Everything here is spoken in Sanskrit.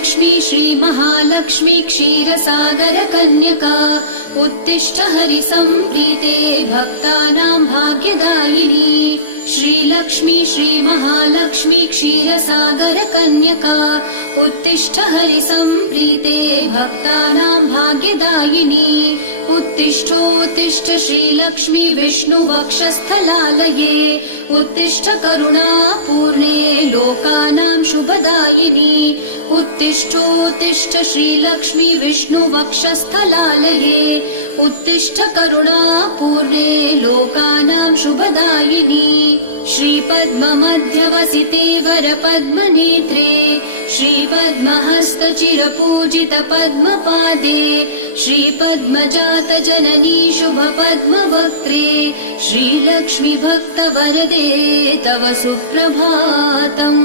श्रीलक्ष्मी श्रीमहालक्ष्मी क्षीरसागरकन्यका उत्तिष्ठ हरिसम्प्रीते भक्तानां भाग्यदायिनी। श्रीलक्ष्मी श्रीमहालक्ष्मी क्षीरसागरकन्यका उत्तिष्ठ हरिसम्प्रीते भक्तानां भाग्यदायिनी। उत्तिष्ठोत्तिष्ठ श्रीलक्ष्मी विष्णुवक्षस्थलालये उत्तिष्ठ करुणापूर्णे लोकानां शुभदायिनी। उत्तिष्ठोत्तिष्ठ श्रीलक्ष्मी विष्णुवक्षस्थलालये उत्तिष्ठ करुणापूर्णे लोकानां शुभदायिनी। श्रीपद्ममध्यवसिते वरपद्मनेत्रे श्रीपद्महस्तचिरपूजित पद्मपादे श्रीपद्मजातजननी शुभपद्मवक्त्रे श्रीलक्ष्मी भक्तवरदे तव सुप्रभातम्।